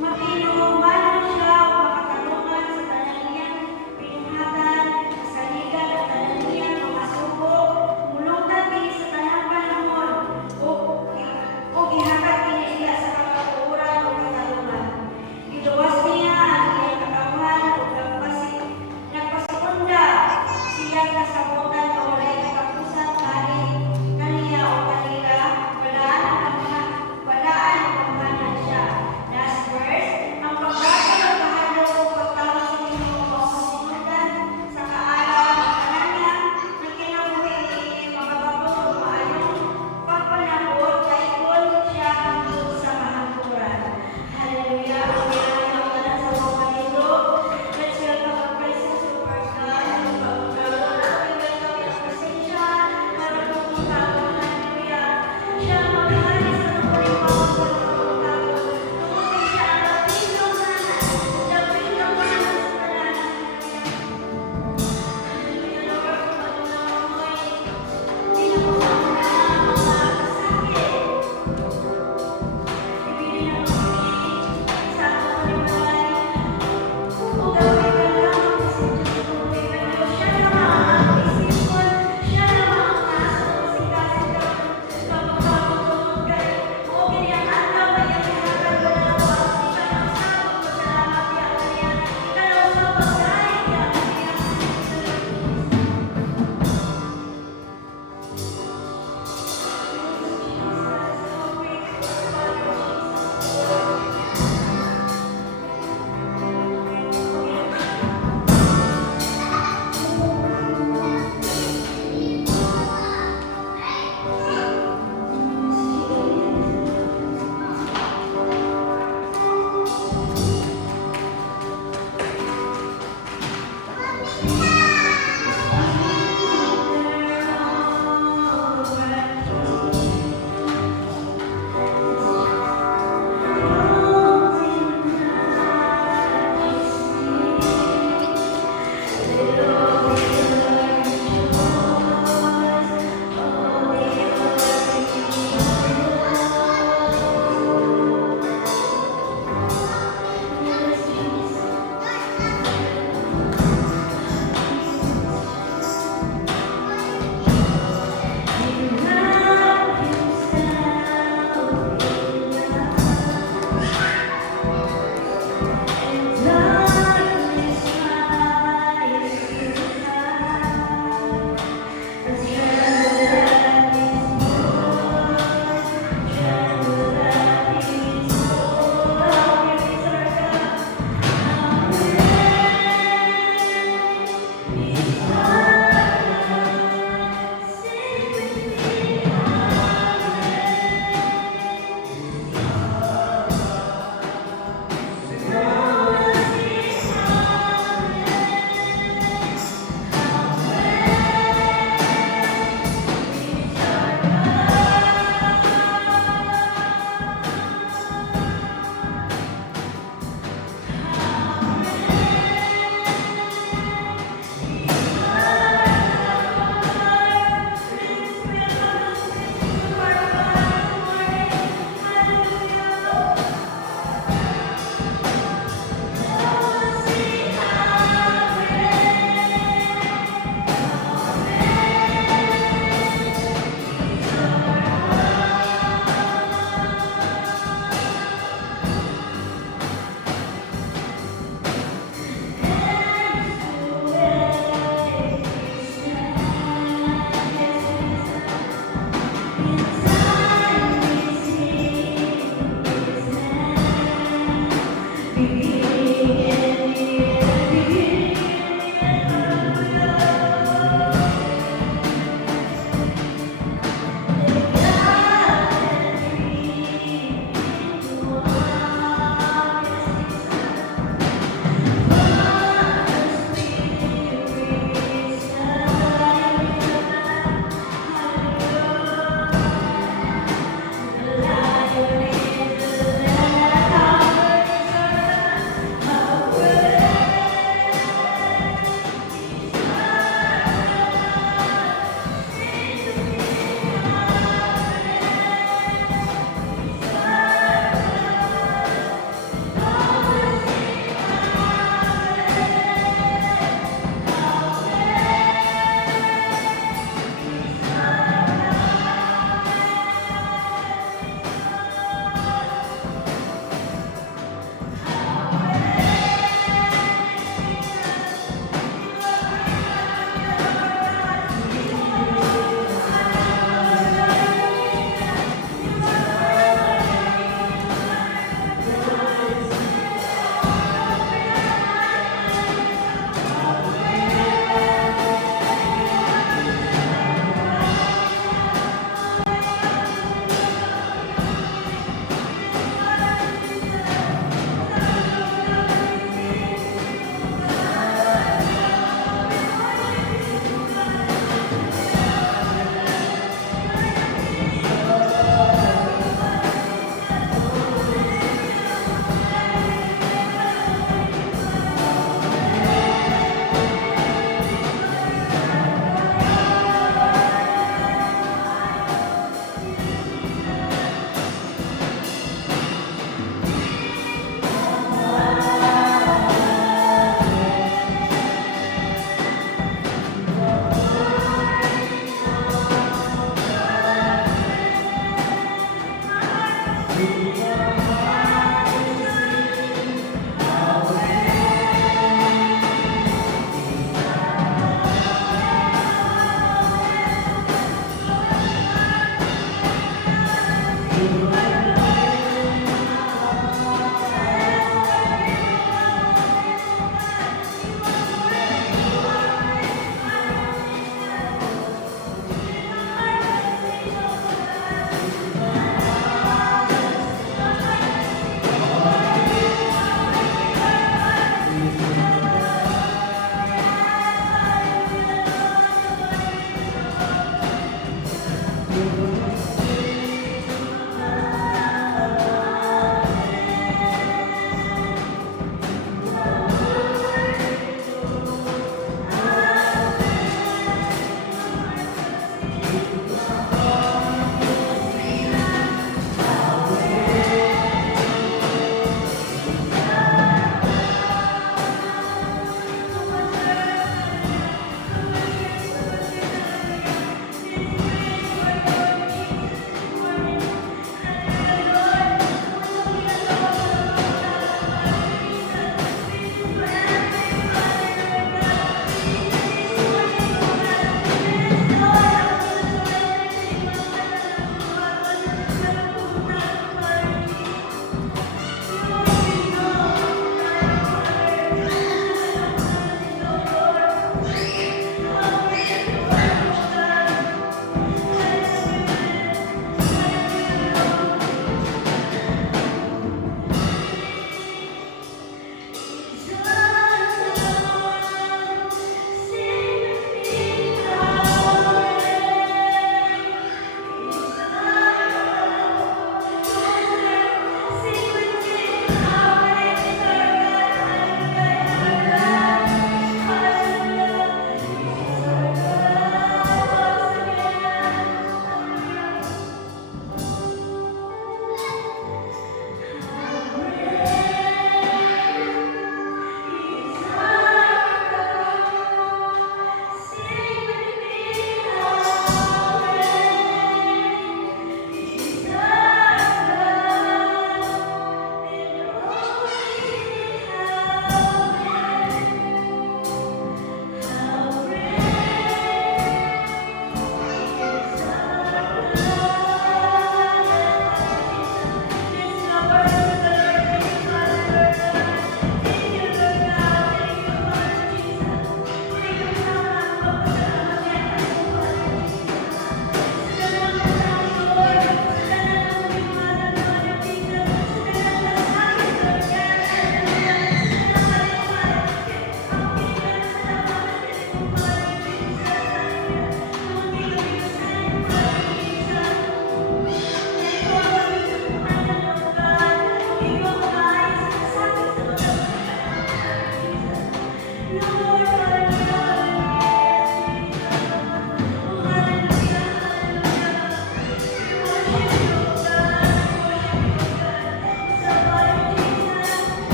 Makinuman siya o makatalungan sa tanan niyang pinuhatan, kasaligan at tanan niyang mga suko, mulutan kini sa tanang panahon, o gihakat kini siya sa kakatuuran o katalungan. Giluwas niya ang iyang kakawan o nagpasikunda siyang kasabutan na walay katapusan kaniya o kanila, walaan ang pamahanan siya. Last verse,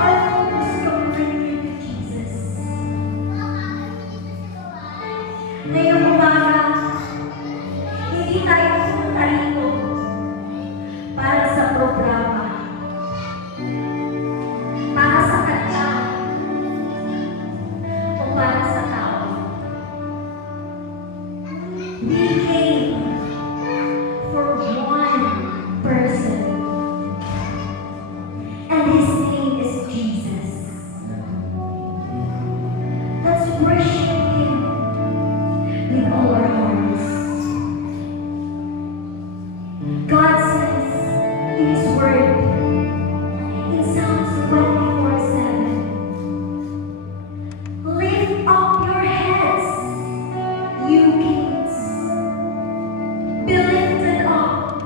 our focus completely to Jesus. Ngayong umaga, hindi tayo pumunta rito para sa programa, para sa kanta, o para sa tao. We came for one person, and his name is Jesus. Let's worship him with all our hearts. God says in his word, in Psalms 24:7, lift up your heads, you gates. Be lifted up,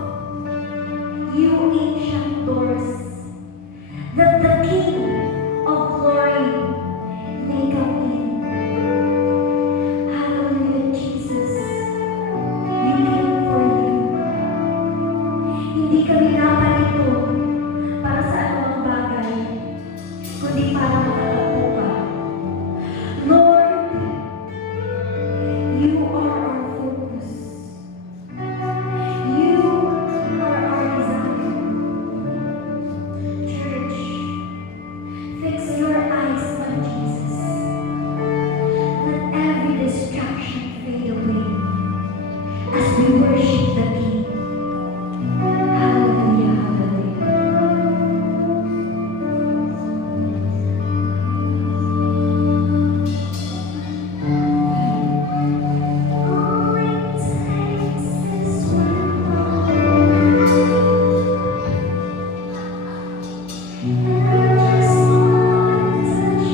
you ancient doors, that the King of glory may come in. Hallelujah, Jesus. We came for you. Hindi kami napalito para sa anumang bagay, kundi para makatagpo ka. Lord, you are our focus. You are our desire. Church, fix your eyes on Jesus. Let every distraction fade away as we worship the King. Hallelujah, hallelujah. All it takes is one moment, and I just want to touch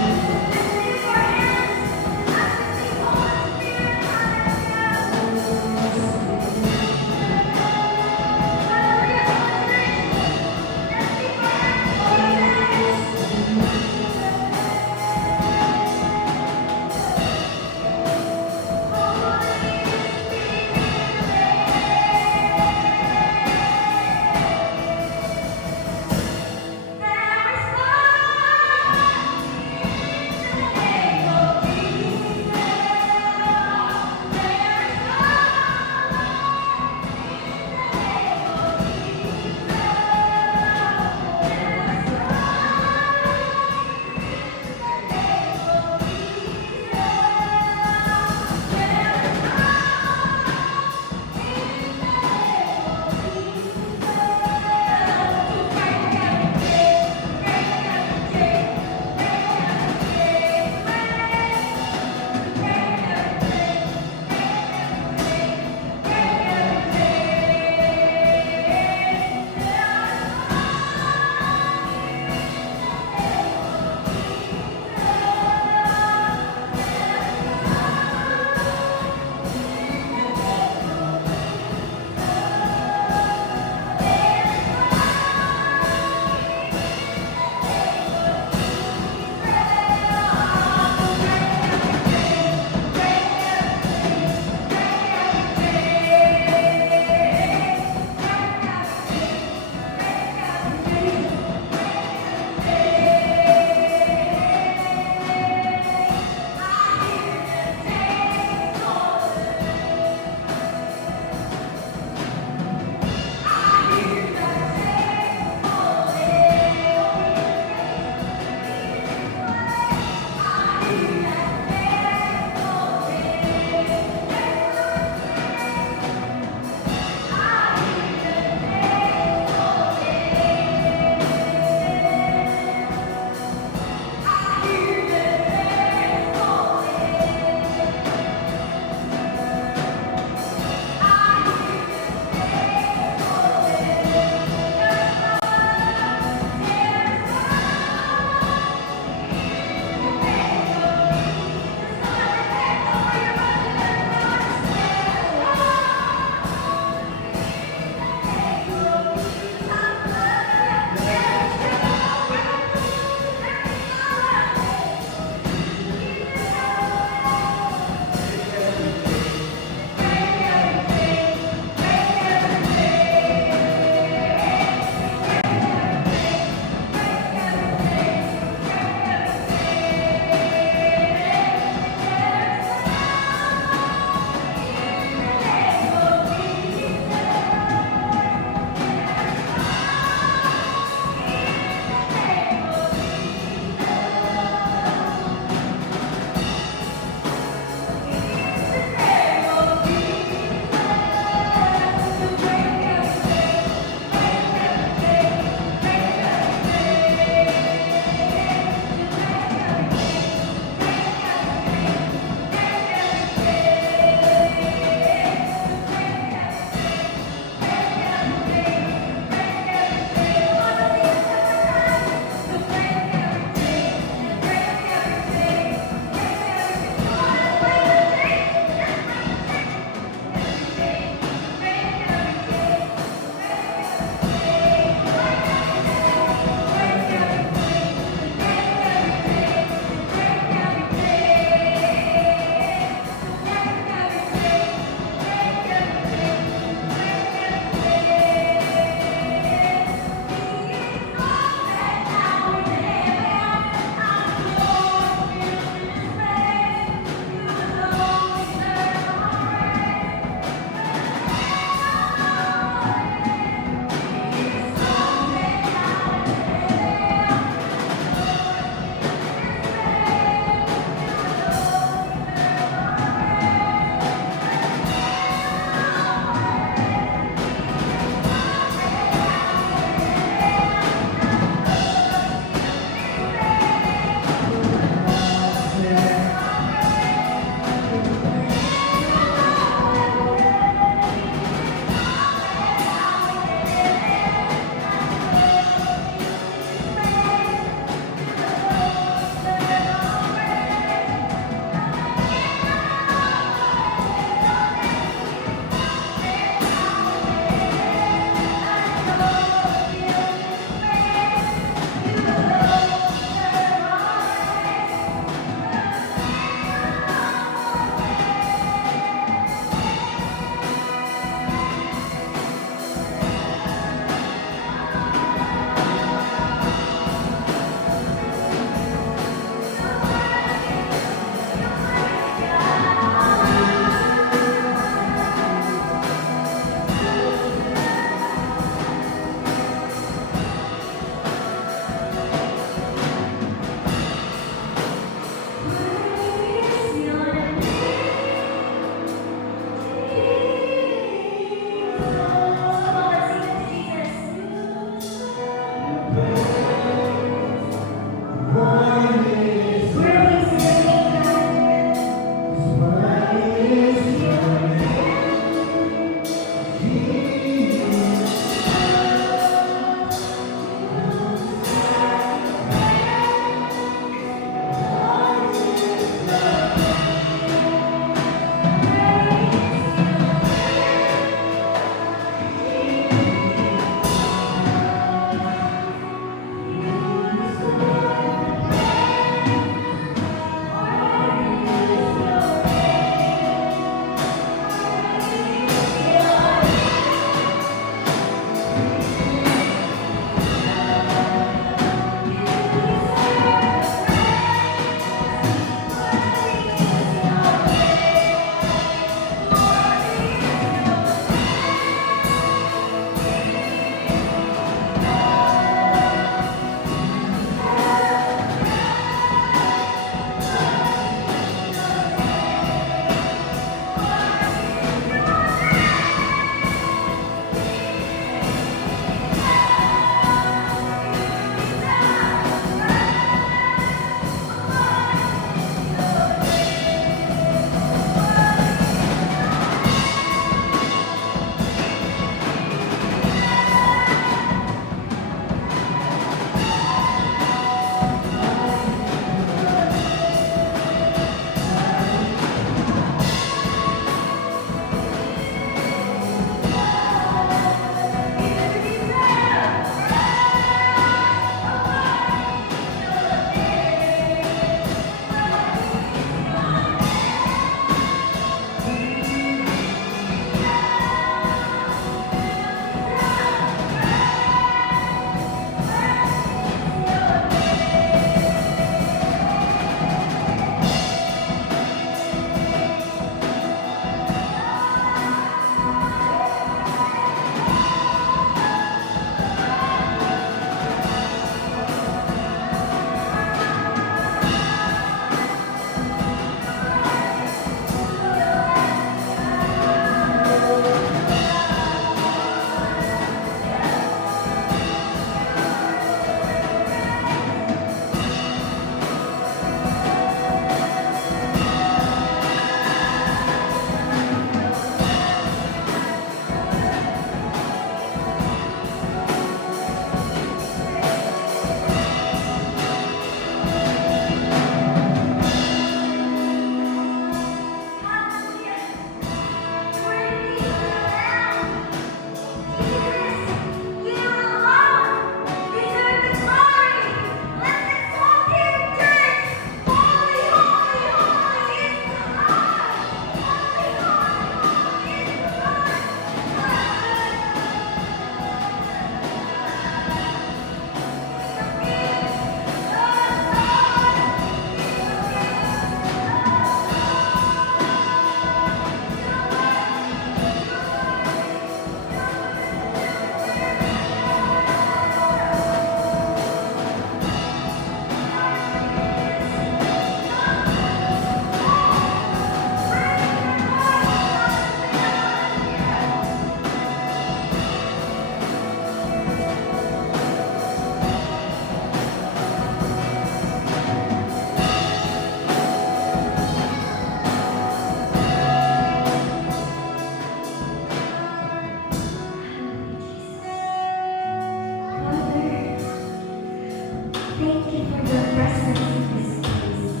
presence in this place.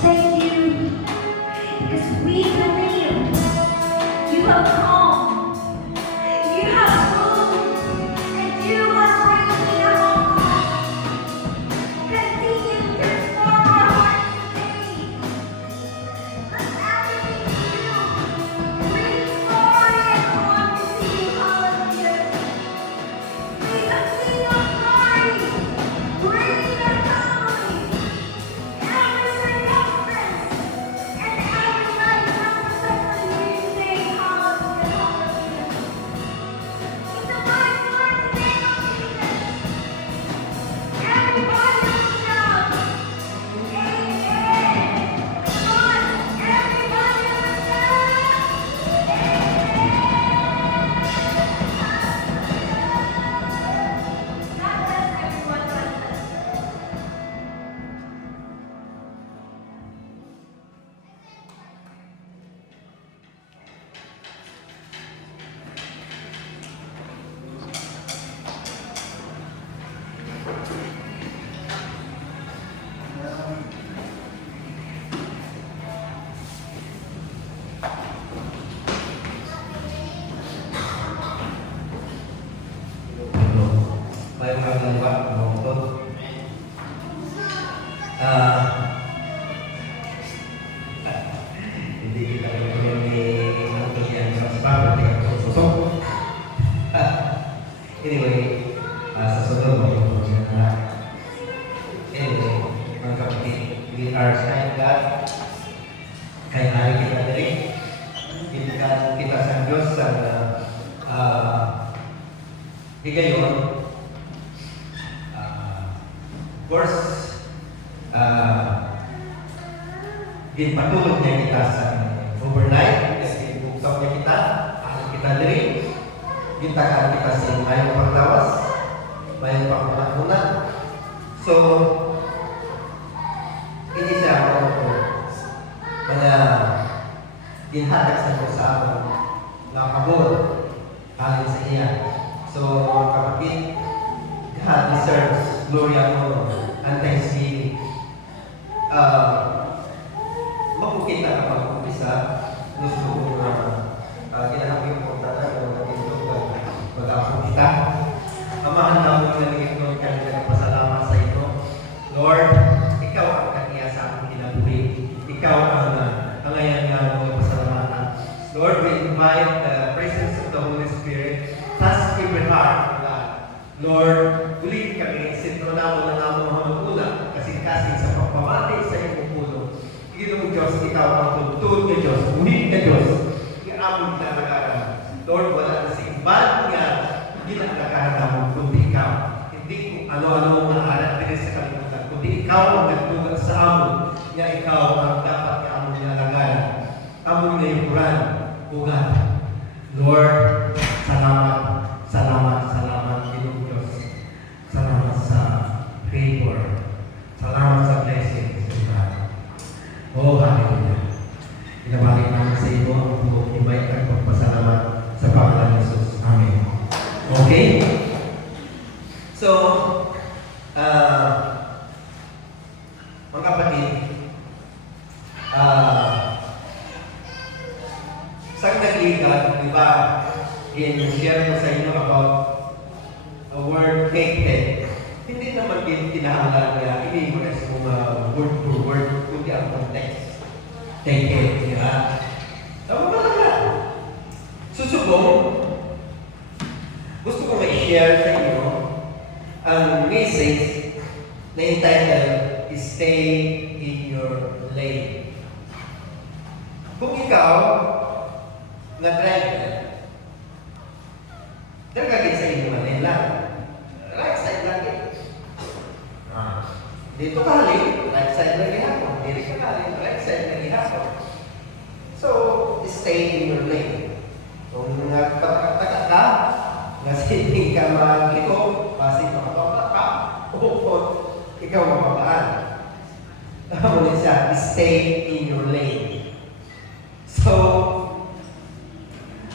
Thank you, because we believe you have come, you have moved, and you are bringing our hearts. Continue to transform our hearts today. Let everything you do bring glory and honor to you. Hallelujah. May the King of Glory bring your family, every circumstance, and every life represented here today. Hallelujah. Hallelujah. In the mighty, mighty name of Jesus, everybody will shout, Amen. Come on, everybody will shout, Amen. God bless everyone. God bless. May mga Pak, menonton. Ah, Hindi kita menonton yang sebab ketika sosok. Anyway, sa sunod mo anyway, mga kapatid, we are thank God kay hari kita dari kita sa Diyos sa higayon. Of course, ginpatulog niya kita sa overnight, kasi buksaw niya kita, alam kita diri, gintakaan kita sa mayong panglawas, mayong pangkunan. So, hindi siya ako mga ginhatag sa ko sa ako na kabor, halin sa iya. So, mga kapatid, God deserves glory and honor and thanksgiving. Mapukita ka pag-umpisa, gusto ko na ginahapin ko talaga ng naging pag-aapong kita. Amahan na ako na naging kanina ng pasalamat sa ito. Lord, ikaw ang kaniya sa aking kinabuhi. Ikaw ang ngayon nga mga pasalamatan. Lord, we invite the presence of the Holy Spirit. Touch every heart, God. Lord, ulit kami, sentro naman ng among mga maguna, kasing-kasing sa pagpamati sa iyong puno. Ginong Diyos, ikaw ang tuntun na Diyos, ulit na Diyos, iamon na nagaraman. Lord, wala na si ibang nga, hindi na nagaraman, kundi ikaw. Hindi kung ano-ano ang anak din sa kalimutan, kundi ikaw ang nagtugat sa amon, nga ikaw ang dapat na amon na nagaraman. Amon na yung Quran, ugat. Lord, salamat, salamat, salamat, Ginong Diyos. Salamat sa favor. Salamat sa blessings. Oh, hallelujah. Inabalik namin sa iyo ang buong ibay at pagpasalamat sa pangalan ni Jesus. Amen. Okay? So, mga kapatid, sa nagligat, di ba, in-share ko sa inyo about a word naked. Hindi naman din tinahalan niya, ini-impress mo word for word, kundi ang context. Naked, di ba? Tama ba talaga? Susubong, gusto ko ma-share sa inyo ang message na entitled, Stay in Your Lane. Kung ikaw, na driver, nagagit sa inyo Manila. Right side lang eh. Dito ka halin, right side lang ihapon. Dito ka halin, right side lang ihapon. So, stay in your lane. Kung nagpataka ka, nasiting ka magliko, pasig makatoka ka, upot, ikaw mapapaan. Naman siya, stay in your lane. So,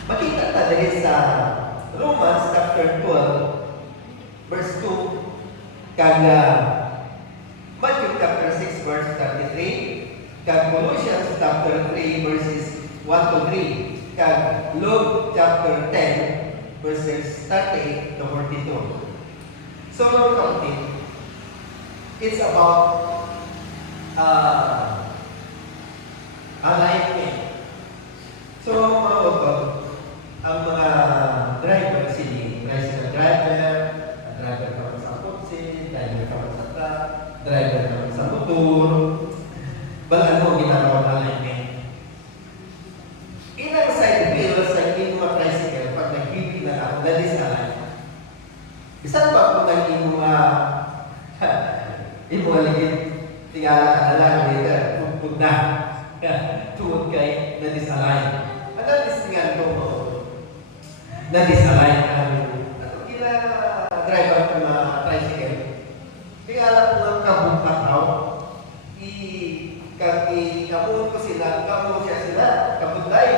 makita tayo sa Romans chapter 12, verse 2 kag Matthew chapter 6 verse 33, kag Colossians chapter 3 verses 1 to 3, kag Luke chapter 10 verses 38 to 42. So, mga kapatid, it's about alignment. So, mga kapatid, ang mga driver, tricycle driver, driver ka sa kotse, driver ka sa truck, driver ka sa motor, balaan mo ang ginagawa ng alignment. Inang side wheel sa inyong mga tricycle, pag nag-bibig na ako, na-disalign. Isang ba kung naging mga imuhaligid, tingala ka na lang later, pugpug na, tuwag kay na-disalign. Ano distingan ko mo? Na-disalign ang kila driver ng mga tricycle. Tingala ko lang kabukataw, kamun ko sila, kamun siya sila, kabutay.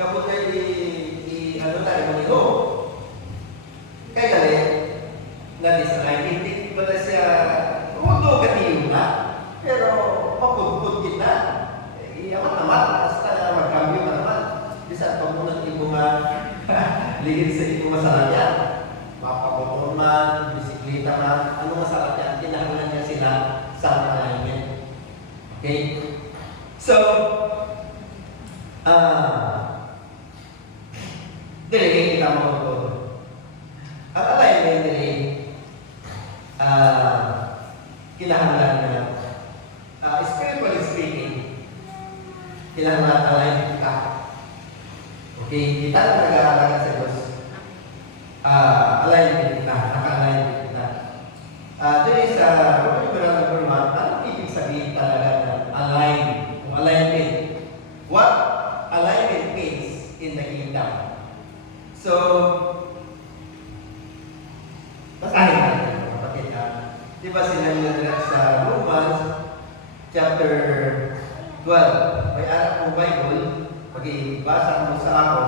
Kabutay ano tayo maniho. Kaya gali, na-disalign. Hindi ba na siya, umuto ganiyo na, pero mapudpud kita. Iyamat naman, basta magkambyo ka naman. Bisa pag mo nang ibo nga ligid sa ibo masalaya. Mapamotor man, bisikleta man, ano masalat yan, kinahanglan niya sila sa alignment. Okay? So, dili kita mo ito. Ang alignment dili, kinahanglan na, spiritually speaking, kinahanglan align kita. Okay? Kita na nag-aalaga sa Diyos. Align kita, naka-align kita. Dili sa Roman numeral number 1, anong ibig sabihin talaga ng align? Alignment. What alignment means in the kingdom? So, basahin natin, mga kapatid. Di ba sinabi nila sa Romans chapter 12? May anak kong Bible, pag-ibasa mo sa ako,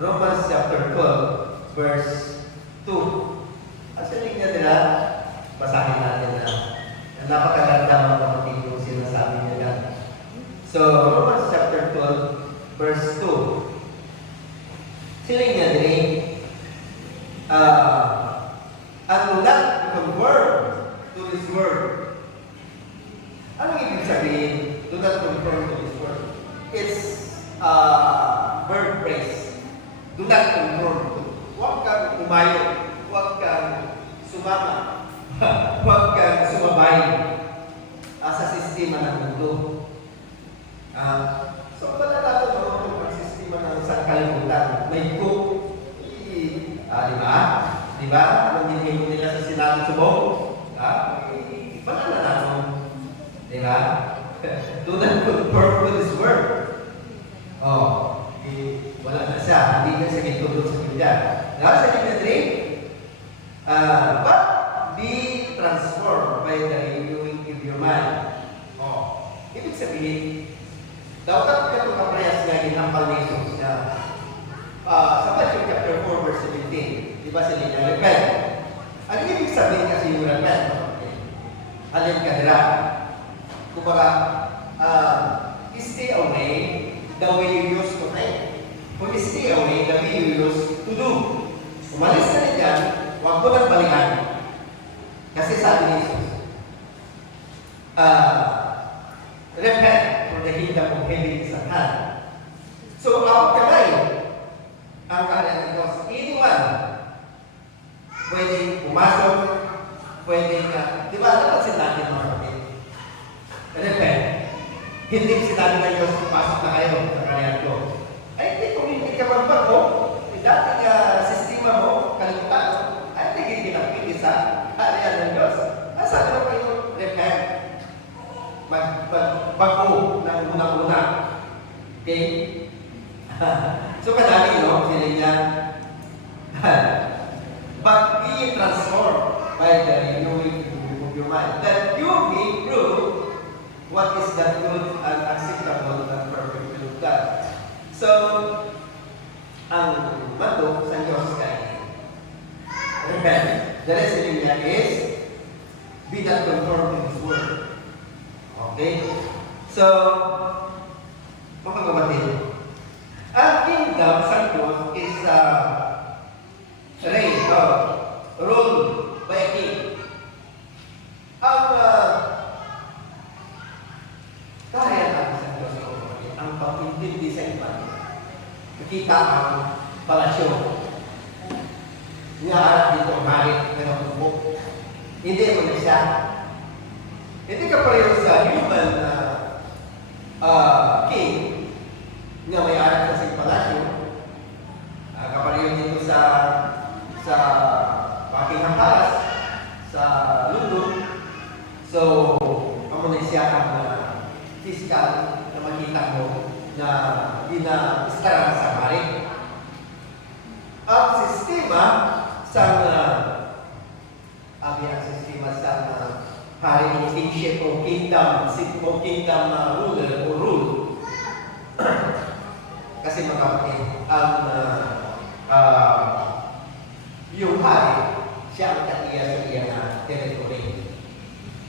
Romans chapter 12, verse 2. Actually, niya nila, basahin natin na napakaganda mga kapatid yung sinasabi niya yan. So, Romans chapter 12, verse 2. Siling niya din, and do not conform to this world. Anong ibig sabihin? Do not conform to this world. It's verb phrase. Do not conform to. Huwag kang umayo. Huwag kang sumama. Huwag kang sumabay sa sistema ng mundo. So, wala natin ang sistema ng sangkalimutan. May cook. Di ba? Di ba? Anong dinihimo nila sa sinatong subong? Wala na natin. Di ba? Do not conform to this world. Wala na siya. Hindi ka siya gitulog sa Biblia. Sa Biblia 3, but be transformed by the renewing of your mind. Ibig sabihin, dapat ka itong kaprayas nga ginambal ni Jesus na sa Matthew chapter 4 verse 17, di ba sila niya, repent. Ang ibig sabihin kasi yung repent, alin ka nila. Kumbaga, stay away the way you used to think. Kung stay away the way you used to do. Umalis ka na dyan, huwag mo nang balikan. Kasi sabi ni Jesus, repent, for the kingdom of heaven is at hand. So, awag kamay ang kaharian ng Diyos. Anyone, pwedeng pumasok, pwedeng, di ba, napansin natin mga kapatid? Repent. Hindi sinabi ng Diyos, pumasok na kayo sa kaharian ko. Ay, hindi, kung hindi ka magbago, dating sistema mo, kalimutan mo, ay, hindi kinapili sa kaharian ng Diyos. Sabi na kayo, repent. Magbago ng unang-una. Okay? So, kadali, no? Sila niya, but be transformed by the renewing of your mind, that you may prove what is the good and acceptable and perfect will of God. So, ang mandok sa Diyos kay repent. The reasoning niya is, be not conformed to this world. Okay? So, mga kapatid, ang kingdom sa Diyos is reign, rule by a king. Ang kaya natin sa Diyos, mga kapatid, ang pag-intindi sa iba, nakita ang palasyo. Nga dito ang hari na natubok. Hindi mo na siya. Hindi ka pareho sa human king na may anak sa sing palasyo. Kapareho dito sa Buckingham Palace, sa London. So, amo na siya ang fiscal na makita mo na ina-staran sa hari. Ang sistema sa sistema sa hari o kingship o kingdom ruler o rule. Kasi mga kapatid, ang yung hari, siya ang katiya sa iya na territory.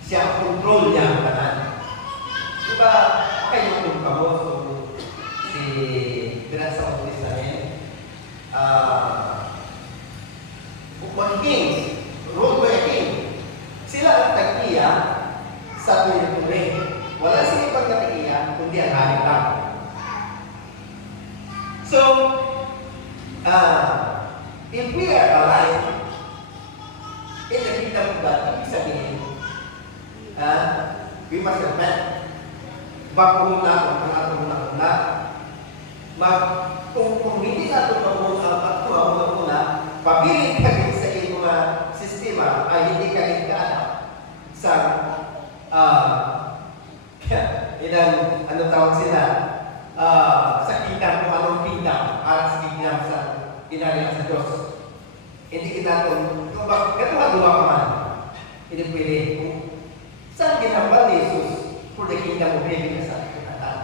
Siya ang control niya ang kanan. Diba, kayo kung kamoso si Pinasa Office namin, mga kings, ruled by a king. Sila ang tag-iya sa territory. Wala silang ibang tag-iya, kundi ang hari lang. So, if we are alive in the kingdom of God, ibig sabihin, we must repent. Magpuhuna kung una-una. Kung hindi natin magpuhuna, pabiling ka din sa iyong mga sistema ay hindi ka rin kaanap sa ano tawag sila? Sa kingdom kung anong kingdom, sa kingdom sa inarihan sa Diyos. Hindi kita kung bakit magawa ka man, hindi pwede. Saan ginagawa ni Jesus for the kingdom of heaven na sa kinatan?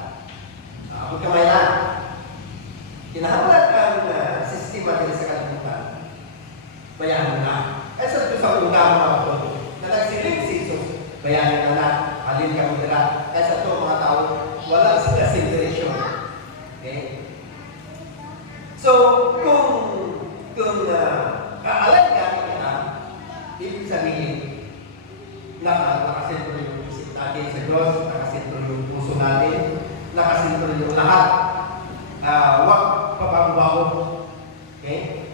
Huwag kamay lang. Kinahawalan ang sistema din sa kalimutan. Bayahan na. Ay sa ito sa unang mga ito, na nagsiling si Jesus, bayahan na. Alin ka mo nila. Kaya sa ito mga tao, wala sa consideration. Okay? So, kung kaalan natin ka, ibig sabihin, nakasentro yung isip natin sa Diyos, nakasentro yung puso natin, nakasentro yung lahat. Huwag pabago-bago. Okay?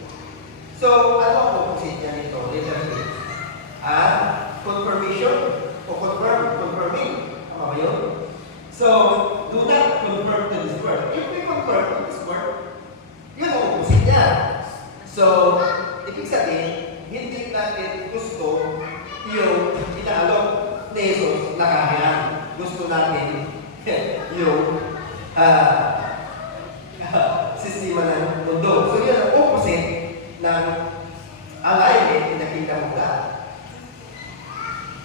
So, ano ang opposite niya nito? Letter A. Confirmation o confirming. Tama ba yun? So, do not confirm to this word. If we confirm to this word, yun ang opposite niya. So, ibig sabihin, hindi natin gusto yung inaalok ni Jesus na kahiyang. Gusto natin yung sistema ng mundo. So, yun ang opposite ng alignment in the kingdom of God.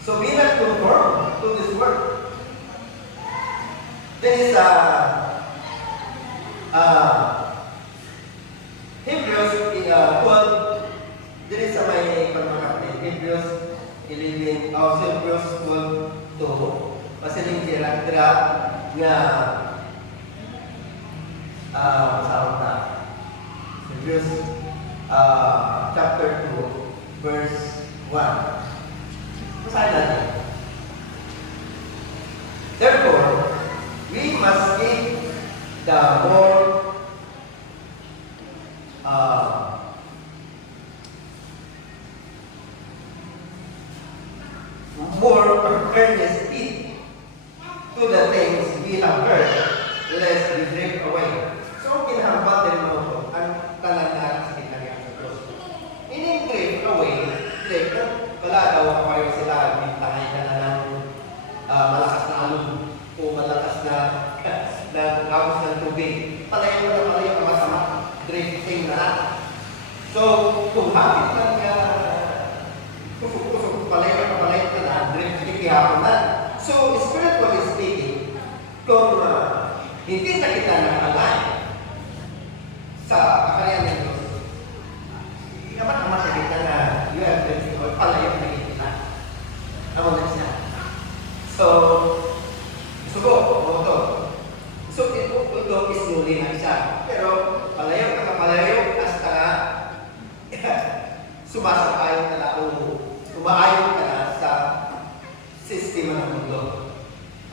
So, be not conformed to this world. This is Hebrews 12. This is may pagmakapit. Hebrews 11. Hebrews 12:2. Pasiling tira nga saan na? Hebrews chapter 2, verse 1. Basahin natin. Therefore, we must give the more earnest heed to the things we have heard, lest we drift away. So, kinahambal din mo ito ang talandaran sa kinarihan sa Diyos. Drift away, wala daw kapayo sila, bintahay ka na ng malakas na alon o malakas na gabos ng tubig. Palayo ka masama, drifting na. So, kung hapit lang kusok-kusok, palayo ka na, drifting hapon na. So, spiritually speaking, kung hindi na kita nakalign sa kakarihan ng Diyos, dapat naman nakita na you have drifted or sumang-ayon ka na o umaayon ka na sa sistema ng mundo.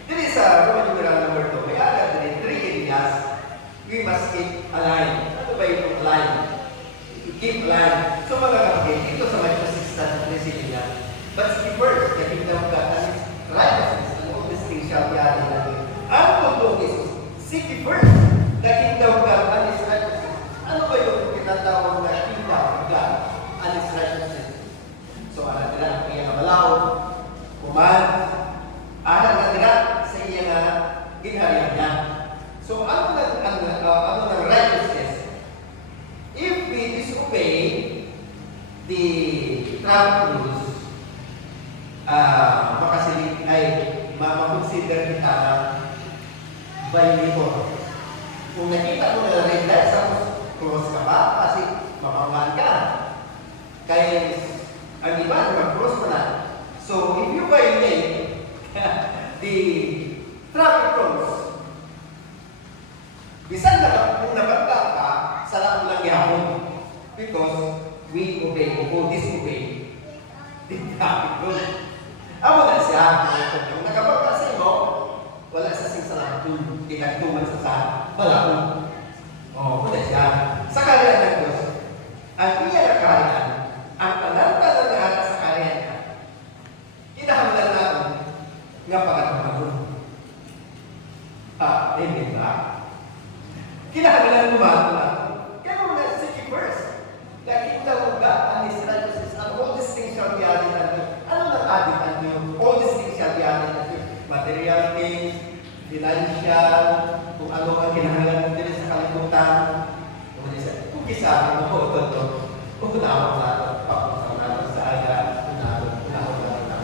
Dili sa Roman numeral number 2, may agad din 3 areas we must keep aligned. Ano ba yung align? Keep aligned. So mga kapatid, dito sa Matthew 6 resilience. But seek first the kingdom of God and His righteousness, and all these things shall be added unto you. Ang tugtog is, seek ye first the kingdom of God and His righteousness. Ano ba yung tinatawag na kingdom of God and His righteousness? So, alam nila, kaya nga malaw, kuman, alam na nila sa iya nga ginharian niya. So, ano ng righteousness? If we disobey the traffic rules, makasilip ay makonsider kita na violator. Kung nakita mo na red light, cross ka pa kasi mapangalan ka. Kaya ang iba mag-cross mo na. So, if you violate the traffic rules, bisan na kung nabangga ka, sala mo lang yapon. Because we obey o disobey the traffic rules. Amo na siya, kung nakabangga sa imo, wala sa sing salatun, tinagtuman sa balaon. O, muna siya. Sa kaharian ng Diyos, ang iya na kaharian, ang panantanan na ata sa kaharian niya, kinahanglan natin nga pagkatamahon. Amen ba? Kinahanglan lumato natin. Kaya mo na, seek ye first. The kingdom of God and His righteousness, and all these things shall be added unto you. Ano nang added unto you? All these things shall be added unto you. Material things, financial, kung ano ang kinahanglan din sa kalimutan. Kung kisabi mo, ito, unawang natin, papunta natin sa aga, unawang natin na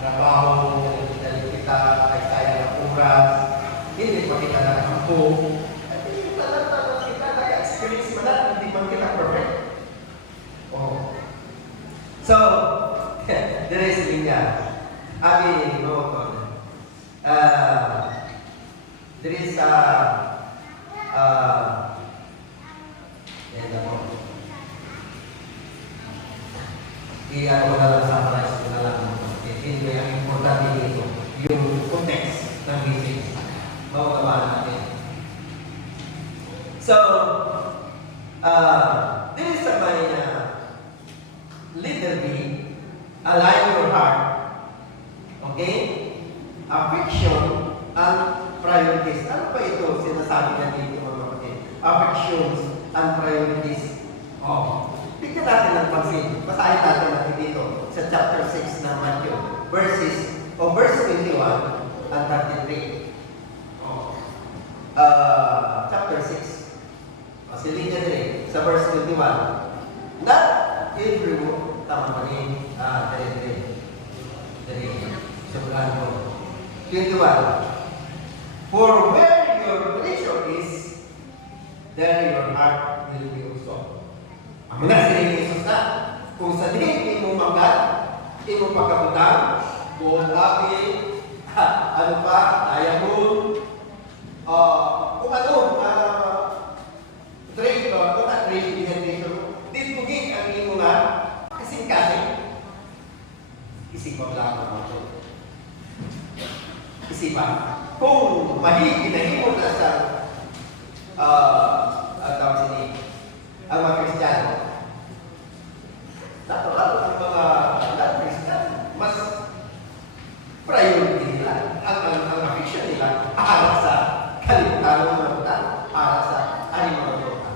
trabaho, dahil kita ay sayang ng oras, hindi pa kita nakakampo. At hindi pa lang kita naka-experience mo na, hindi pa kita perfect. Oh. So, there is a linya. Abi, no, there is a wala lang summarize ko na lang. Hindi ko yung importante dito. Yung context ng message. Mawagawa natin. So, this is my leader B. Align your heart. Okay? Affection and priorities. Ano ba ito sinasabi na dito mga kapatid? Affections and priorities. Oh. Bigyan natin ng pansin. Basahin natin dito sa chapter 6 ng Matthew. Verse 21 and 33. Oh. Chapter 6. Silin niya din sa verse 21. Not everyone, tama pa rin. Dari. Sabihan ko. 21. For where your treasure is, there your heart will be also. Ang mga sila ni Jesus na, kung sa din mo magat, imo pagkabutang, buong labi, ano pa, diamond, kung ano, trade, kung na trade, pinag-treasure, ditugin ang imo nga, kasing-kasing, isipan lang ang ito. Isipan. Kung hinahimod na sa ang mga Kristiyano, lalo ang mga Kristiyano, mas priority nila, ang affection nila, para sa kalimutan ng mga buta, para sa mga buta.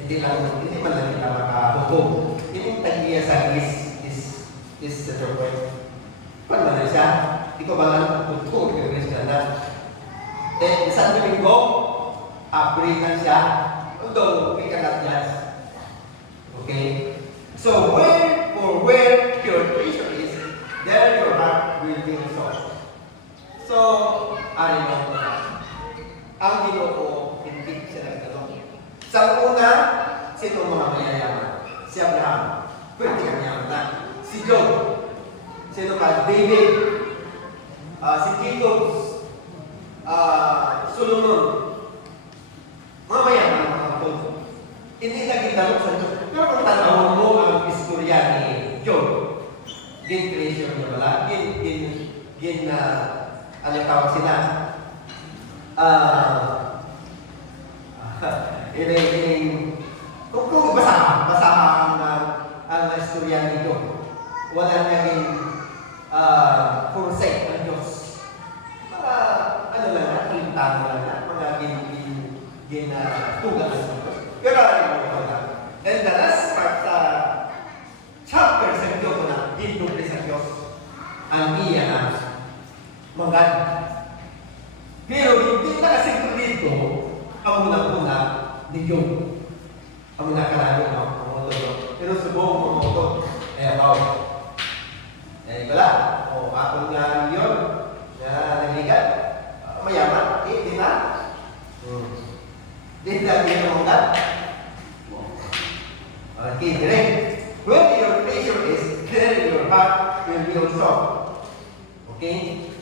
Hindi man lang nila makahukom. Yung tagiya sa is the point. Paano na siya? Ikaw ba lang tutulog ng Kristiyano na? Isang Domingo, upgrade na siya. Although, we cannot judge. Okay? So, where your treasure is, there your heart will be also. So, ari mo na. Ang Ginoo, hindi siya nagtanong. Sa una, sino mga mayayaman? Si Abraham. Pwede kang yaman na. Si Job. Sino pa? David. Si Jacob. Solomon. Mga mayaman, mga kapatid. Hindi naging tanong sa Diyos. Pero kung tanawin mo ang istorya ni gin treasure niya wala, ano tawag sila? Kung basa ang istorya nito, wala naging forsake ng Diyos. Mga, ano lang na, kilintang lang na, mga tugal ng Diyos. Pero ano mo wala. And the last part sa chapter sa Diyos na, dinugli sa Diyos, ang iya na, magad. Pero hindi nakasinto dito, ang unang-una ni Job. Ang nakalalo na pumoto. Pero subong pumoto. Wow. Wala. Ako nga yun. Nagligat. Mayaman. Di na. Di na ginamanggat. Okay, direct. When your treasure is, then your heart will be also. Okay?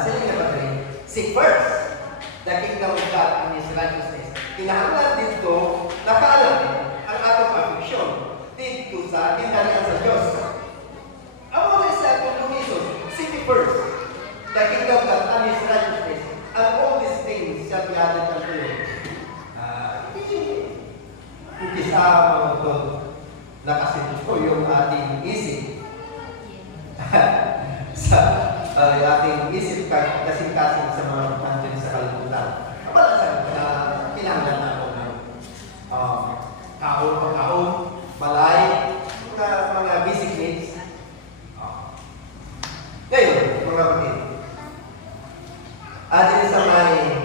Sila nga pa rin. Seek first the kingdom of God and His righteousness. Kinahanglan dito, nakaalam ang atong affection dito sa kinahanglan sa Diyos. Amo na sa atong lumisos, seek first the kingdom of God and His righteousness, and all these things shall be added unto you. Hindi sa mga ito nakasinto yung ating isip sa ating isip kasing-kasing sa mga andyan sa kalimutan. Wala sa kinahanglan na ako ng kaon, balay, mga basic needs. Ngayon, mga kapatid, atin sa may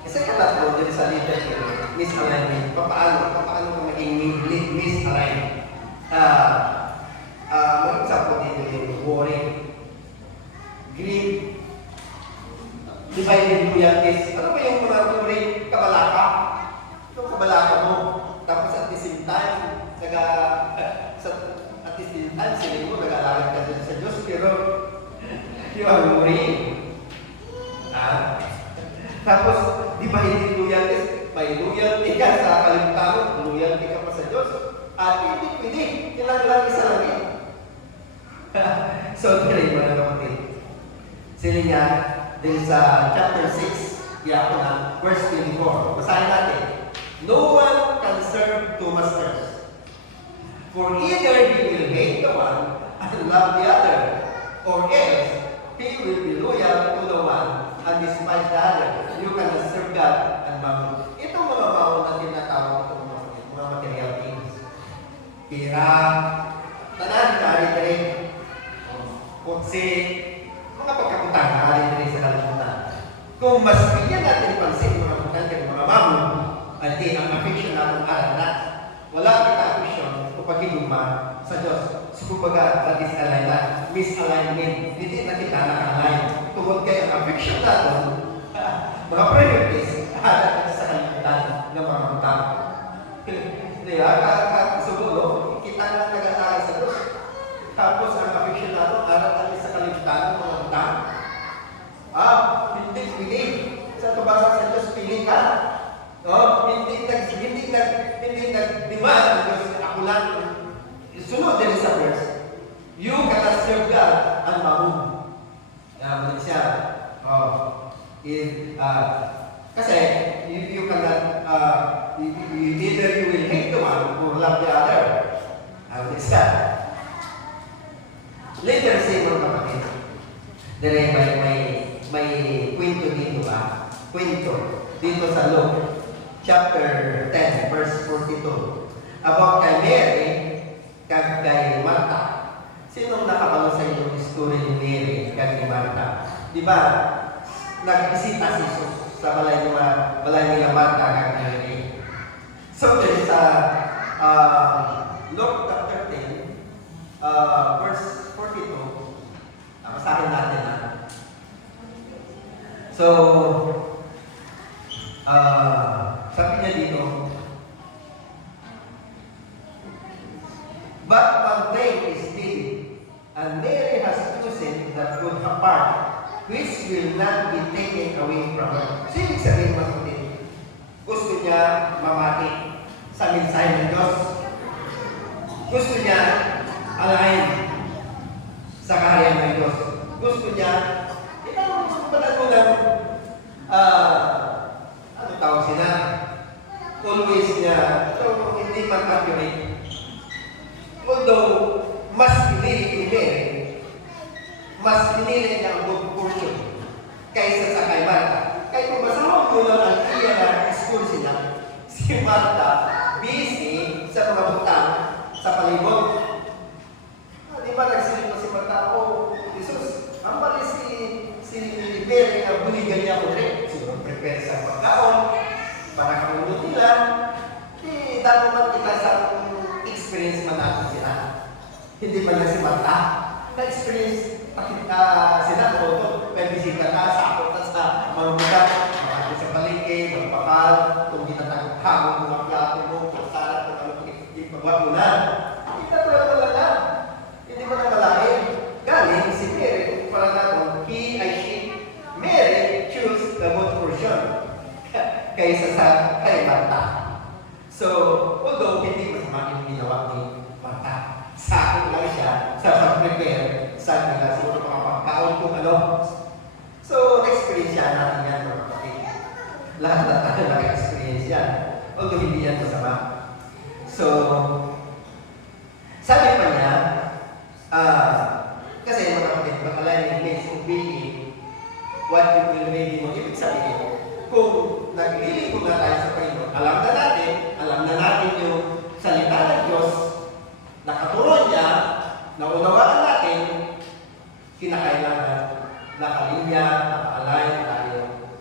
isa katatlo dito sa leadership, misalignment. Paano ka maging misaligned? Mag-example dito yung worry, greed, divided loyalties. Ano ba yung mga worry? Kabalaka. Yung kabalaka mo. Tapos at the same time, sila mo, nag-aalala ka dito sa Diyos, pero yung worry. Tapos, divided loyalties. May loyalty ka sa kalimutan, loyalty ka pa sa Diyos. At hindi pwede. Kailangan isa lang eh. So, tuloy mo na kapatid. Sila niya, din sa chapter 6, kaya ako na, verse 24. Basahin natin. No one can serve two masters. For either he will hate the one and love the other, or else he will be loyal to the one and despise the other. You cannot serve God and mammon. Itong mga mammon na tinatawag itong mga material things. Pira, tanan, kahit kutsi, mga pagkakutang, kahit sa kalimutan. Kung mas bigyan natin pansin mga pagkakutang ng mga mammon, at di ang affection natin aral wala kita affection kapag higuma sa Diyos. So, kumbaga, misalignment. Hindi na kita naka-align. Tungkol kayo ang affection natin, mga priorities, aral sa kalimutan ng mga utang. Siguro, kita na nag-aaral sa Diyos. Tapos, ang affection natin, aral sa kalimutan ng mga utang. Hindi pili. Sa kabasa sa Diyos, pili ka. Hindi nag-demand ng Diyos na ako lang. Sunod din sa verse. You cannot serve God and mammon. Muna siya. Kasi, you cannot, either you will hate the one or love the other. Muna siya. Later, say mga kapatid. Dere, may kwento dito kwento dito sa Luke. Chapter 10, verse 42. About kay Mary, kay Martha. Sinong nakabalo sa inyong story ni Mary, kay Martha? Di ba, nag-bisita si Jesus sa balay nila Martha kay Mary. So, there's Luke chapter 10, verse 42. Basahin natin So, sabi niya dito, but one thing is needed, and Mary has chosen that good part, which will not be taken away from her. So, ibig sabihin mga kapatid, gusto niya mamati sa mensahe ng Diyos. Gusto niya align sa kaharian ng Diyos. Gusto niya, itang panagulang, ano tawag sila? Always niya, so hindi man accurate. Although, mas pinili niya ang good portion kaysa sa kay Martha. Kaya kung basahon mo lang ang iya na school sila, si Martha busy sa mga butang sa palibot. Di ba nagsilip si Martha, oh, Jesus, ang mali si Mary na buligan niya ko rin. Siguro prepare sa pagkaon, para kamunod nila. Dahil naman kita sa experience man natin sila. Hindi man na si Martha. Na-experience sila kung may bisita ka, sakot na sa mga buka, makakit sa palengke, magpapal, kung ginatagpagod mo ang plato mo, kasalat, kung ano ipagawa mo na. Kita ko lang wala na. Hindi mo na malahin. Galing si Mary, kung para natin, Mary choose the good portion kaysa sa kay Martha. So, although hindi masama yung ginawa ni Martha, sakit lang siya sa pag-prepare sa nila siguro makapagkaon kung ano. So, experience yan natin yan mga kapatid. Lahat na tayo naka-experience yan. Although hindi yan masama. So, sabi pa niya, kasi mga kapatid, bakalan makes obeying what you will ready mo. Ibig sabihin, kung naglilingkod na tayo sa Panginoon, alam na natin yung salita ng Diyos, nakaturo niya, naunawaan natin, kinakailangan nakalinya, naka-align tayo.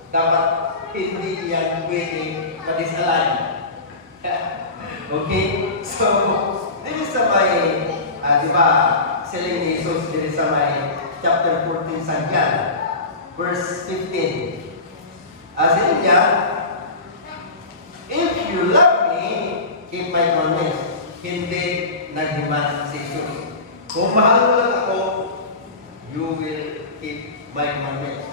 Dapat hindi yan pwede ma-disalign. Okay? So, dito sa may, di ba, siling ni Jesus dito sa may chapter 14 Sangyan, verse 15. Sabi niya, if you love me, keep my commandments. Hindi nag-demand si Jesus. Kung mahal mo lang ako, you will keep my commandments.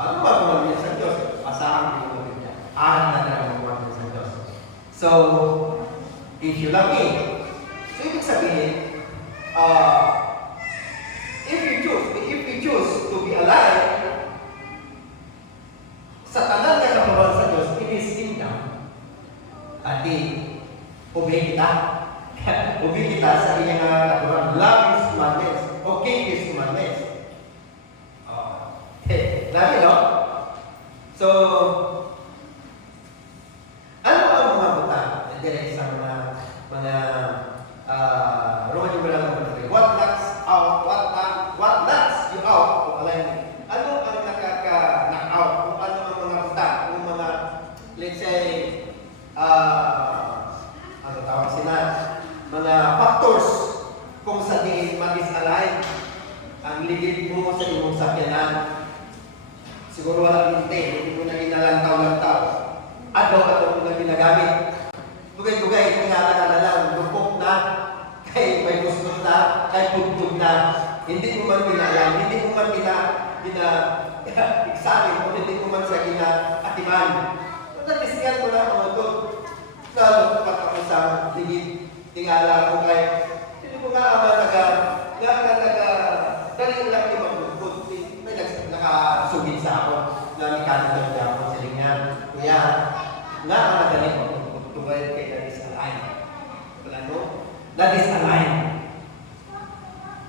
Ano ba commandments sa Diyos? Asahan mo yung niya. Aral na lang ang commandments sa Diyos. So, if you love me, so ibig sabihin, if you choose to be alive, sa tanan na kaparoon sa Diyos, in His kingdom, at obey kita. Obey kita sa iyang kaparoon. Love His commandments. Okay His commandments. Lagi, no? So, ano ang mga butang? Direct sa mga Roman numeral number 3. What knocks you out of alignment? Ano ang knock out? Kung ano ang mga butang? Kung mga, let's say, ano tawag sila? Mga factors kung sa di mag-is-align ang ligid mo sa iyong sakyanan. Siguro walang hindi mo na ginalantaw-lantaw. Adlaw mo na ginagamit. Tugay-tugay, tingala ka na lang, lupok na, kay may gusto na, kay pugtog na. Hindi mo man pinalam, hindi mo man examine, o hindi mo man sa gina-atiman. Natisyan ko lang mga ito. Nalukpat ako sa ligid, tingala ko kay, hindi mo nga ama dali lang yung magbukod. May nakasugin sa ako na ni Canada niya ako sa lingan. Kuya, nga ang madali magbukod. Tungkol kay na-disalign. Wala no? Na-disalign.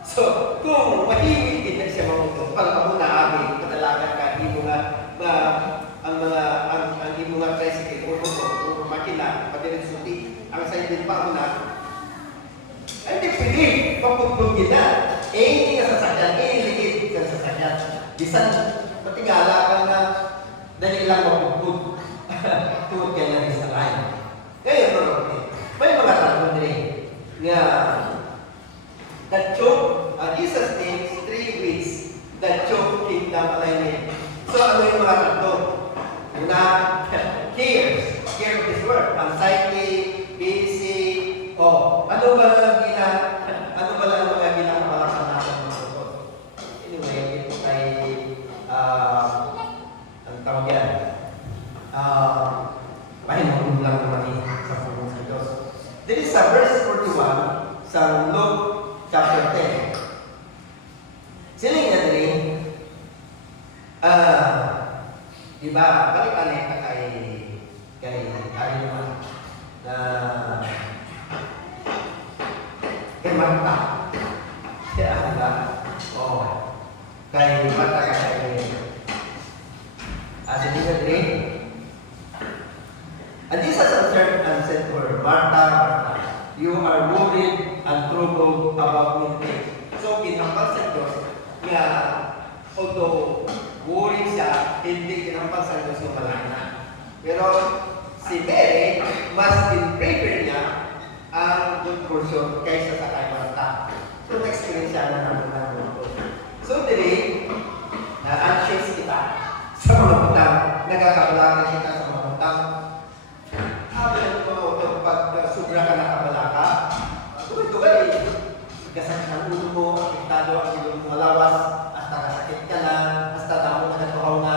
So, kung mahimik din siya magbukod, pag ako naabig, katalagan ka, hindi mo nga ang hindi mo nga tricycle o makina, patirinsuti, ang sa hindi pa una, ay hindi pwede, mapugpug kita. Hindi ka sasakyan, ligid ka sasakyan. Bisan, patingala ka na dali lang mapugpug. Tungkol kayo na sa lain. Ngayon, may mga tatlo rin nga that choke, Jesus names 3 ways that choke kingdom alignment. So, ano yung mga tatlo? Una, cares of this world, anxiety, busy, ano ba lang mga ginapalakan natin mga tutos? Anyway, ito kay, ang tawag yan, pahinahon lang naman sa pulong sa Diyos. sa verse 41 sa Luke chapter 10. Siling na din, di ba, balik-balik ka kay ano naman, na kay Marta. Kaya ano ba? Oo. Kay Marta ka kay siling na din. And Jesus answered and said to her, Martha, Martha, you are worried and troubled about many things. So, kinambal sa Diyos nga, although worried siya, hindi kinambal sa Diyos yung malana. Pero si Mary, mas in-prepare niya ang good portion kaysa sa kay Martha. So, na-experience siya na naman ito. So, dili, anxious kita sa mga utang. Nagkakabalakan kita sa mga utang. Habang mo, pag sobra ka nakabalaka, tuloy-tuloy, kasakit ang ulo mo, apektado ang ilong mo malawas, hasta kasakit ka na, hasta damo ka natuhaw na,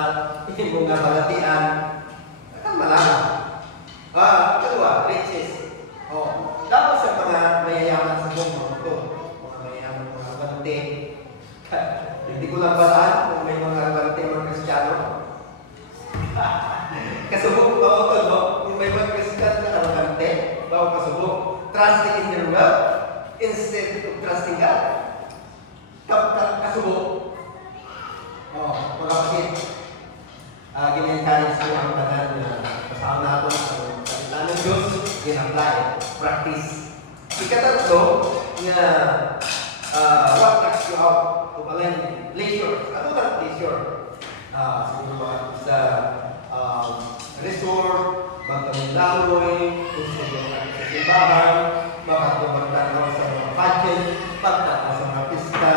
hindi mo nga balatian, kang malaka. Kedua, riches. Tapos sa mga mayayaman sa buong mundo, mga mayayaman mga abante, hindi ko lang balaan kung may mga abante mga Kristiyano. Kasubok ba ito, no? Kung may mga Christian na arrogante, bago kasubok, trusting in their wealth instead of trusting God. Kasubok. Mga kapatid, gina-encourage ko ang tanan na kasama natin ang salita ng Diyos, gina-apply, practice. Ikatatlo, na what knocks you out of leisure. Ano ba leisure? Siguro ba sa resort, magkaminlawoy, kung sa simbahan, magkatubagtanaw sa mga pageant, pagtataw sa mga pista.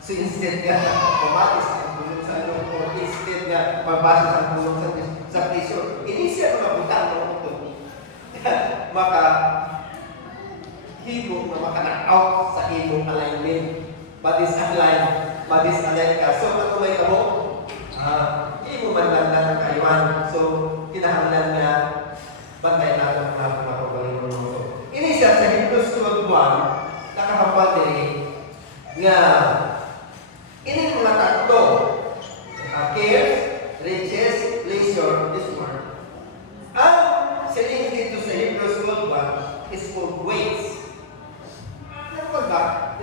So instead nga, pamatis ang tulong sa ano, o instead nga, pabasa ang tulong sa presyo, inisya mga butang mo ito. Himo na makanakaw sa imong alignment. Madis-align ka. So, kung may kamo, imo man lang ng kayuan. So, kinahanglan nga bantayan natin ang mga pagbaling mo. Ini siya sa Hebrews 12:1, nakahapal din nga ini mga tatlo, cares, riches, leisure, this one. Ang siling dito sa Hebrews 12:1 is called weights. Ano ba?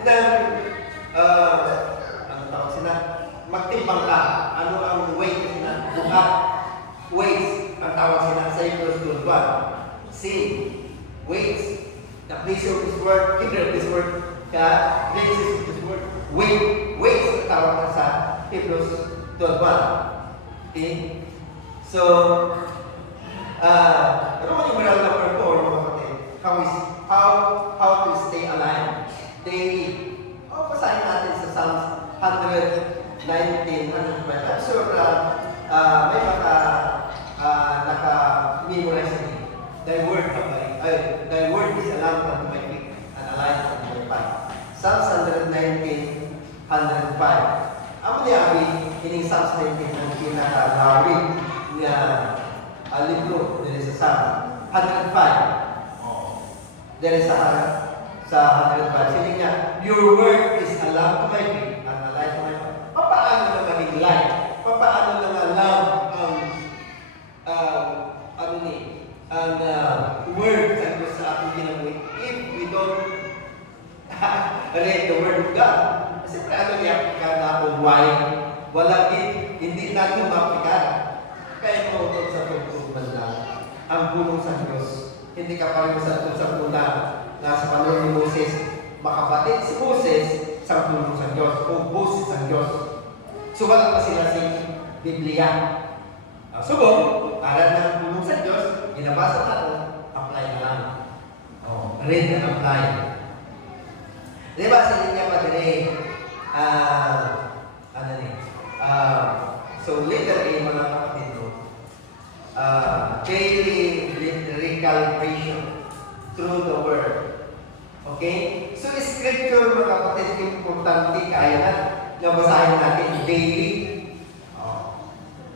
Ano tawag sila? Magtimbang ka. Ano ang weight na buka? Weights ang tawag sila sa Hebrews 12:1. Sin, weights. The pleasure of this word, kindred of this word, riches of this word. Weights ang tawag na sa Hebrews 12:1. Okay? So, ano man yung moral number 4, mga kapatid? How to stay alive daily. Basahin natin sa Psalms 119, 112. I'm sure may naka-memorize niyo. Thy word is a lamp unto my feet and a light unto my path. Psalms 119, 105. Amo niya ini Psalms 19 ang pinaka-lawig na libro nila sa Psalm 105. There is sa 105. Sili niya, your word is a lamp to my feet and a light to my path. Paano na maging light? Paano na lamp ang word sa ating ginagawa? If we don't read the word of God, siyempre ano i-apply natin? Why? Wala hindi natin ma-apply. Kaya mautot sa tugtugan lang ang bulong sa Diyos. Hindi ka pa rin sa una na sa panahon ni Moses, makabatid si Moses sa bulong sa Diyos o boses sa Diyos. So wala pa sila si Biblia. Subong, aral ng bulong sa Diyos, ginabasa natin, apply na lang. Read and apply. Diba sa linya pa din so letter A, mga kapatid ko, daily recalibration through the word. Okay? So, scripture, mga kapatid, importante kaya na basahin natin daily.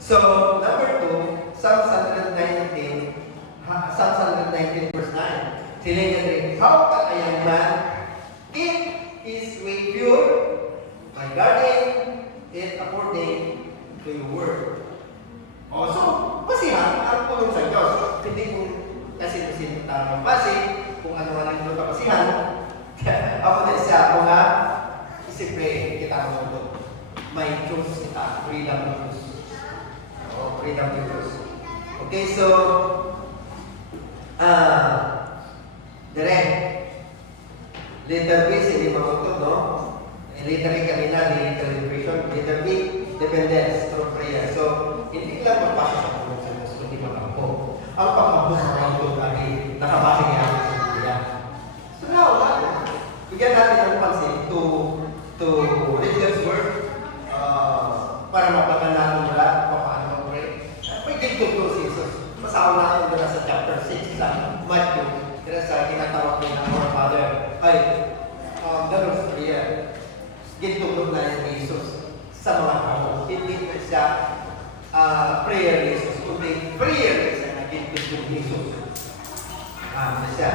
So, number 2, Psalms 119 verse 9. Sila nga rin, how can a young man keep his way pure by guarding it according to your word? O, so, basihan ang tulong sa Diyos. Hindi kung kasi tayo base, kung ano-ano yung kapasihan. Ako na siya, kung nga, isipre kita mo may choose kita, freedom to choose. O, freedom to choose. Okay, so, direct. Letter B, hindi mabutot, no? Letter A kanina, letter liberation. Letter B, dependence through prayer. So, hindi lang magpasa sa tulong sa Diyos, kundi makampo. Ang pagmabot sa mga tulong ay nakabasa niya sa Biblia. So now, bigyan natin ng pansin to read God's word para mapagkan natin wala kung paano mag-pray. May gilto si Jesus. Masawa natin doon sa chapter 6 sa Matthew. Kaya sa tinatawag niya ng Our Father. Ay, the Lord's Prayer. Gilto na ni Jesus sa mga tao. Hindi pa siya prayer ni Jesus. Kundi prayer ni siya na gilto ni Jesus. Na siya.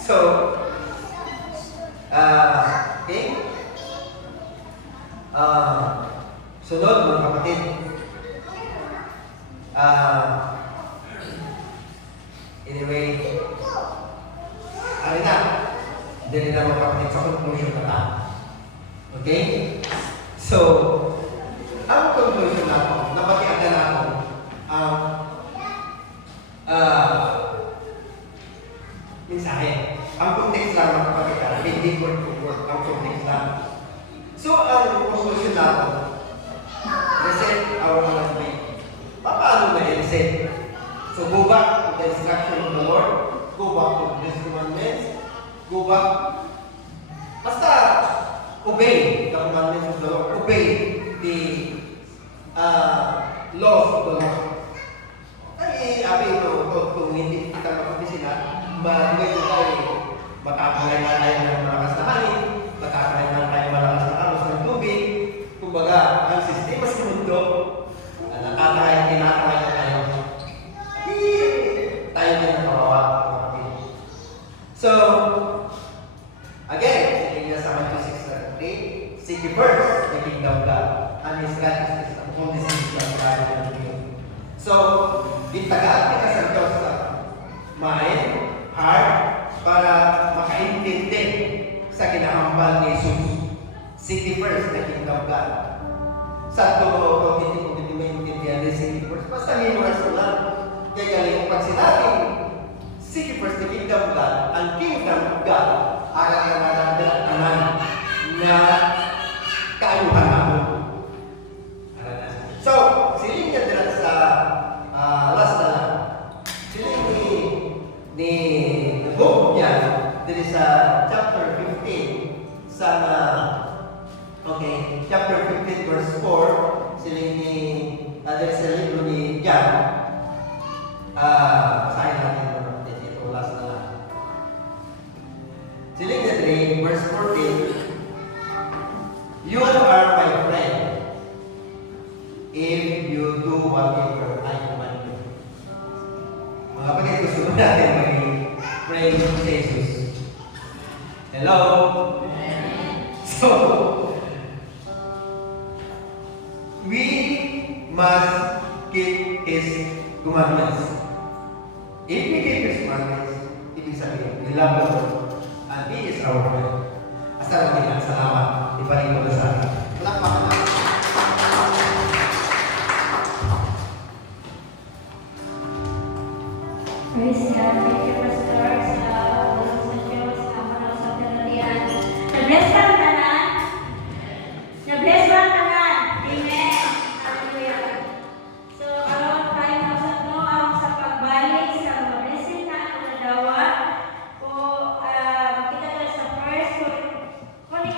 So, okay. Sunod mga kapatid. Anyway, ano na? Hindi na mga kapatid sa conclusion na ta. Okay? So, ang conclusion na ako, nabagian na ako ang mensahe. Ang context lang mga kapatid, hindi word to word, ang context lang. So, ang conclusion na ako, reset our life. Paano na i-reset? So, go back to the instruction of the Lord, go back to His commandments, go back, basta, obey the commandments of the Lord, obey the laws of the Lord. Ay, abi ito, kung hindi kita makapisina, magiging ito tayo, makakain na tayo ng malakas na hangin, makakain na tayo malakas na karos ng tubig, kumbaga, ang sistema sa mundo, kinakakain na tayo. Tayo din ang kawawa. So, again, sige niya sa Matthew 6:33, seek ye first the kingdom of God, and His righteousness, and all these things shall be added unto you. So, itagaan kita sa Diyos sa mind, heart, para makaintindi sa kinahambal ni Jesus. Seek ye first the kingdom of God. Sa ito, hindi ko maintindihan ni seek ye first. Basta memorize ko lang. Kaya galing pag sinabing seek ye first the kingdom of God, ang kingdom of God, aral ang nararamdaman na kaayuhan namin. So, siling niya dila sa last na lang. Siling ni book niya dili sa chapter 15 sa okay, chapter 15 verse 4, siling ni dili sa libro ni John. Basahin natin ito last na lang. Siling na 3 verse 14, you are my friend if you do whatever I command you. Mga kapatid, gusto mo natin mag-pray to Jesus. Hello? So, we must keep His commandments. If we keep His commandments, ibig sabihin, we love the Lord, and He is our friend. Asal natin, salamat. Ibalik mo na sa atin. Palakpakan natin. Praise God. Thank you, Pastor. Sa tulong sa Diyos, ang panahon sa pinatian. Na-bless ba ang tanan? Na-bless ba ang tanan? Amen. Hallelujah. So, around 5,000 no, ang sa pagbalik sa mga blessing na ang nadawa. O, kita na sa first, kung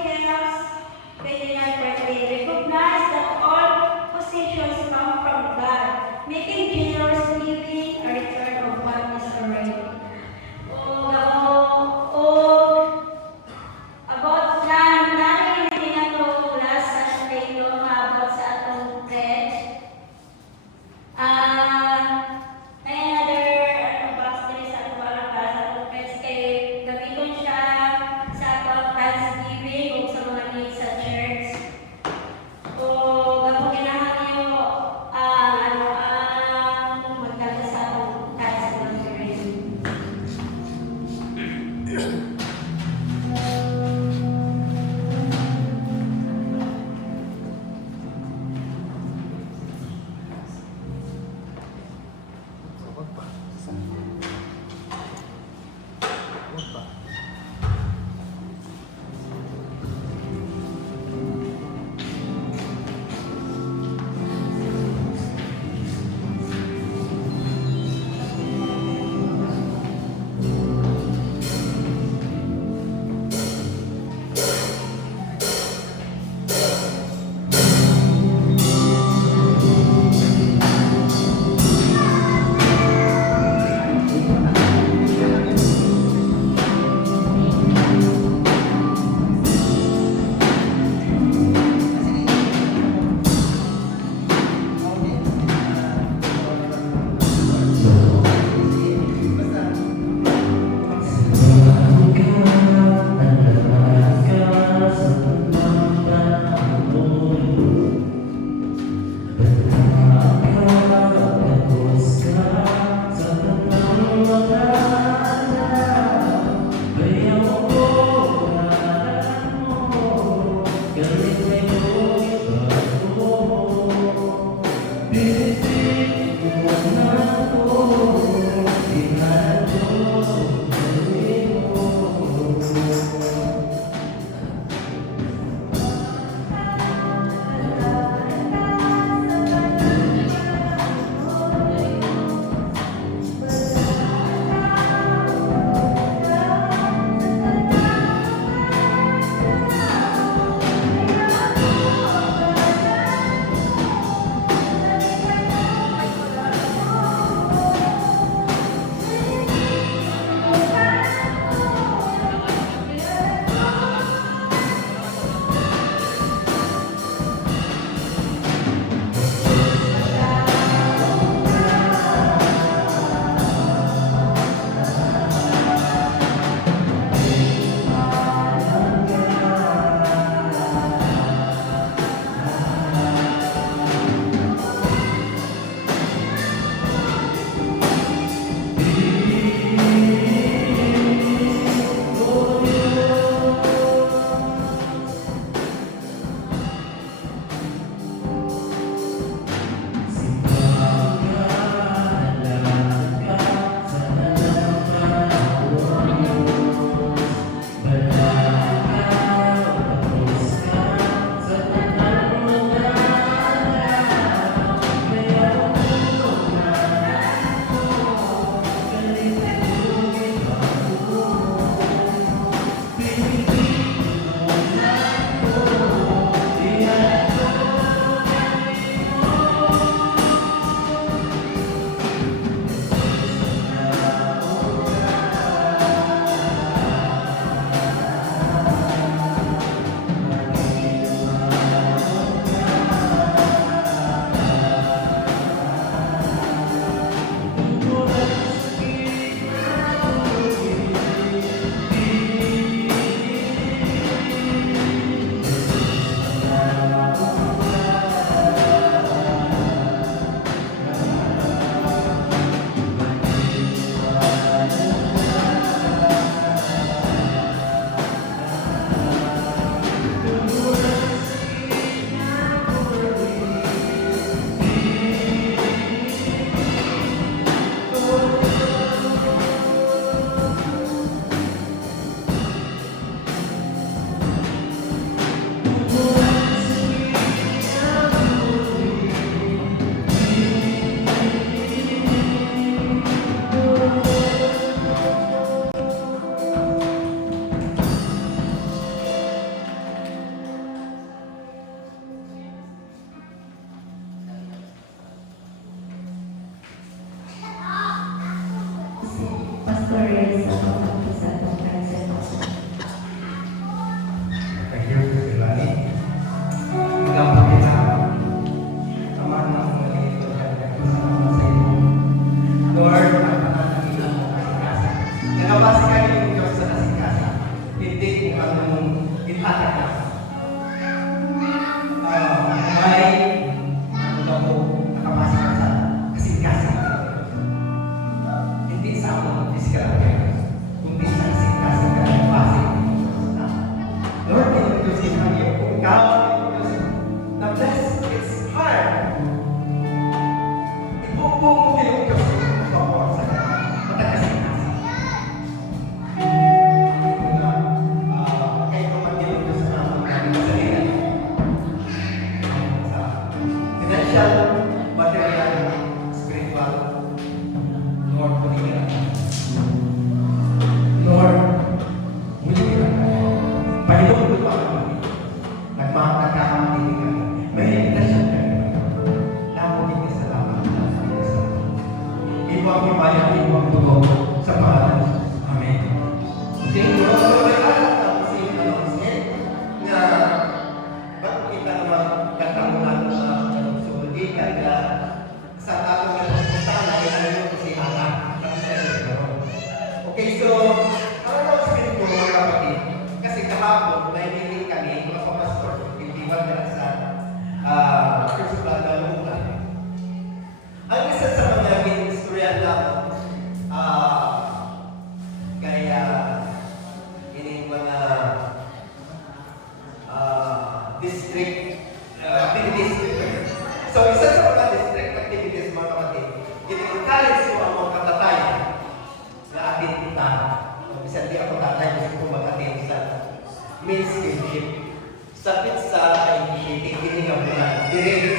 Dili.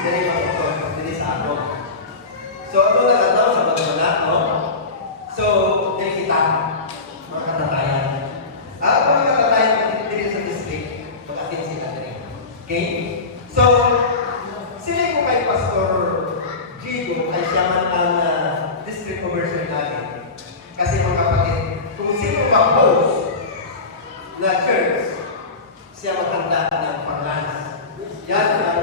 Dili pa ito. Dili sa ako. So, ano na lang sa Batmana, no? So, dili kita. Mga katatayan. Mga katatayan dili sa district. Mag-attend sila dili. Okay? So, sila ko kay Pastor Gigo ay siya man ang district conversion natin. Kasi mga kapatid, kung sino pa-host na church, siya maghanda ng finance. Yan ang